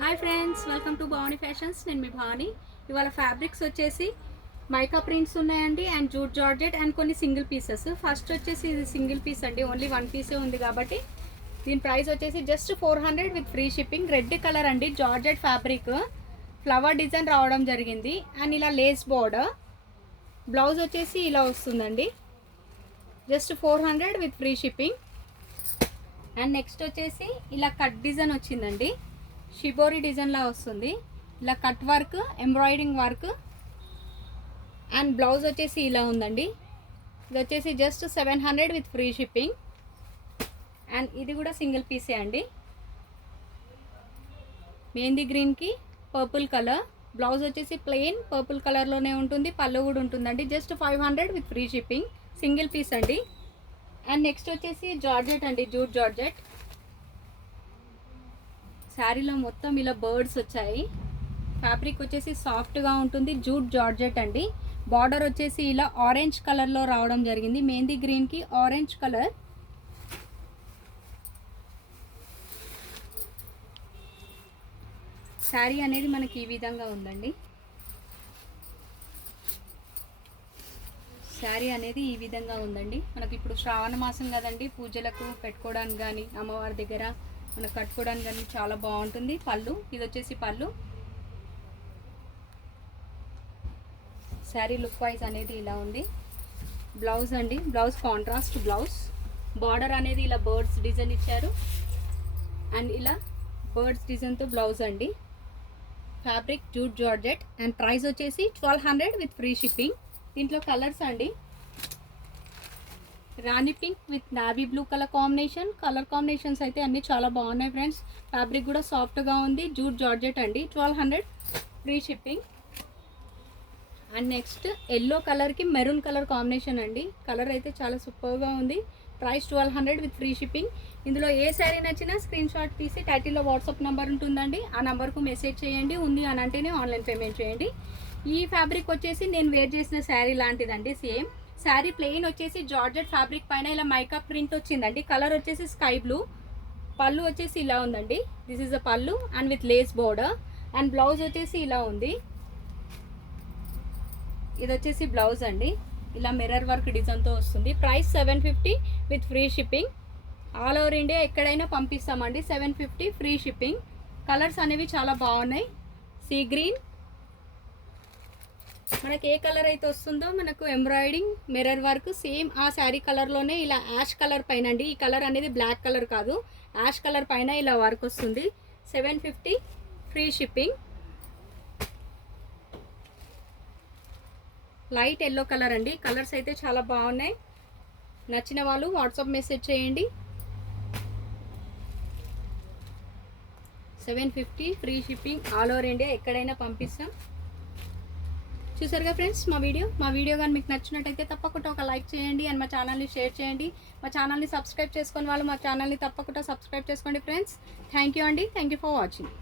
Hi friends, welcome to Bhavani fashions. నేను మీ భవానీ. ఇవాళ fabrics వచ్చేసి మైకా ప్రింట్స్ ఉన్నాయండి అండ్ జూట్ జార్జెట్ అండ్ కొన్ని సింగిల్ పీసెస్. ఫస్ట్ వచ్చేసి ఇది సింగిల్ పీస్ అండి, ఓన్లీ వన్ పీసే ఉంది కాబట్టి దీని ప్రైస్ వచ్చేసి just 400 with free shipping. Red colour అండి, జార్జెట్ ఫ్యాబ్రిక్, ఫ్లవర్ డిజైన్ రావడం జరిగింది అండ్ ఇలా లేస్ బోర్డర్. బ్లౌజ్ వచ్చేసి ఇలా వస్తుందండి, just 400 with free shipping. And next వచ్చేసి ఇలా కట్ డిజైన్ వచ్చిందండి, షిబోరి డిజైన్లా వస్తుంది. ఇలా cut work, embroidering work and blouse వచ్చేసి ఇలా ఉందండి. ఇది వచ్చేసి just 700 with free shipping. And ఇది కూడా సింగిల్ పీసే అండి, మెహందీ గ్రీన్కి పర్పుల్ కలర్. బ్లౌజ్ వచ్చేసి ప్లెయిన్ పర్పుల్ కలర్లోనే ఉంటుంది, పళ్ళు కూడా ఉంటుందండి. Just 500 with free shipping, single piece అండి. అండ్ నెక్స్ట్ వచ్చేసి జార్జెట్ అండి, జూట్ జార్జెట్. శారీలో మొత్తం ఇలా బర్డ్స్ వచ్చాయి. ఫ్యాబ్రిక్ వచ్చేసి సాఫ్ట్గా ఉంటుంది, జూట్ జార్జెట్ అండి. బార్డర్ వచ్చేసి ఇలా ఆరెంజ్ కలర్లో రావడం జరిగింది, మెహందీ గ్రీన్కి ఆరెంజ్ కలర్. శారీ అనేది మనకి ఈ విధంగా ఉందండి. శారీ అనేది ఈ విధంగా ఉందండి. మనకి ఇప్పుడు శ్రావణ మాసం కదండి, పూజలకు పెట్టుకోవడానికి కానీ అమ్మవారి దగ్గర మనకు కట్టుకోవడానికి కానీ చాలా బాగుంటుంది. పళ్ళు, ఇది వచ్చేసి పళ్ళు. శారీ లుక్ వైజ్ అనేది ఇలా ఉంది. బ్లౌజ్ అండి, బ్లౌజ్ కాంట్రాస్ట్ బ్లౌజ్. బార్డర్ అనేది ఇలా బర్డ్స్ డిజైన్ ఇచ్చారు అండ్ ఇలా బర్డ్స్ డిజైన్తో బ్లౌజ్ అండి. Fabric jute georgette and price వచ్చేసి 1200 విత్ ఫ్రీ షిప్పింగ్. దీంట్లో కలర్స్ అండి, rani pink with navy blue colour combination. Colour combinations అయితే అన్నీ చాలా బాగున్నాయి ఫ్రెండ్స్. ఫ్యాబ్రిక్ కూడా సాఫ్ట్గా ఉంది, జూట్ జార్జెట్ అండి. 1200 free shipping. And next yellow కలర్కి మెరూన్ కలర్ కాంబినేషన్ అండి. కలర్ అయితే చాలా సూపర్గా ఉంది. Price 1200 with free shipping. ఇందులో ఏ శారీ నచ్చినా స్క్రీన్ షాట్ తీసి టైటిల్లో వాట్సాప్ నెంబర్ ఉంటుందండి, ఆ నెంబర్కు మెసేజ్ చేయండి. ఉంది అని అంటేనే ఆన్లైన్ పేమెంట్ చేయండి. ఈ ఫ్యాబ్రిక్ వచ్చేసి నేను వేర్ చేసిన శారీ లాంటిదండి, సేమ్. శారీ ప్లెయిన్ వచ్చేసి జార్జెట్ ఫ్యాబ్రిక్ పైన ఇలా మైకా ప్రింట్ వచ్చిందండి. కలర్ వచ్చేసి స్కై బ్లూ. పళ్ళు వచ్చేసి ఇలా ఉందండి, దిస్ ఈజ్ అ పళ్ళు and with lace border. And blouse వచ్చేసి ఇలా ఉంది, ఇది వచ్చేసి బ్లౌజ్ అండి. ఇలా మిర్రర్ వర్క్ డిజైన్తో వస్తుంది. Price 750 with free shipping. All over India ఎక్కడైనా పంపిస్తామండి, 750 ఫ్రీ షిప్పింగ్. కలర్స్ అనేవి చాలా బాగున్నాయి. సీ గ్రీన్, మనకి ఏ కలర్ అయితే వస్తుందో మనకు ఎంబ్రాయిడింగ్ మిర్రర్ వర్క్ సేమ్ ఆ శారీ కలర్లోనే ఇలా యాష్ కలర్ పైన అండి. ఈ కలర్ అనేది బ్లాక్ కలర్ కాదు, యాష్ కలర్ పైన ఇలా వర్క్ వస్తుంది. 750 free shipping. Light yellow colour అండి. కలర్స్ అయితే చాలా బాగున్నాయి. నచ్చిన వాళ్ళు వాట్సాప్ మెసేజ్ చేయండి. 750 free shipping. All over India ఎక్కడైనా పంపిస్తాం. చూసారుగా ఫ్రెండ్స్ మా వీడియో కానీ మీకు నచ్చినట్టయితే తప్పకుండా ఒక లైక్ చేయండి అండ్ మా ఛానల్ని షేర్ చేయండి. మా ఛానల్ని సబ్స్క్రైబ్ చేసుకుని వాళ్ళు మా ఛానల్ని తప్పకుండా సబ్స్క్రైబ్ చేసుకోండి ఫ్రెండ్స్. థ్యాంక్ యూ అండి, థ్యాంక్ యూ ఫర్ వాచింగ్.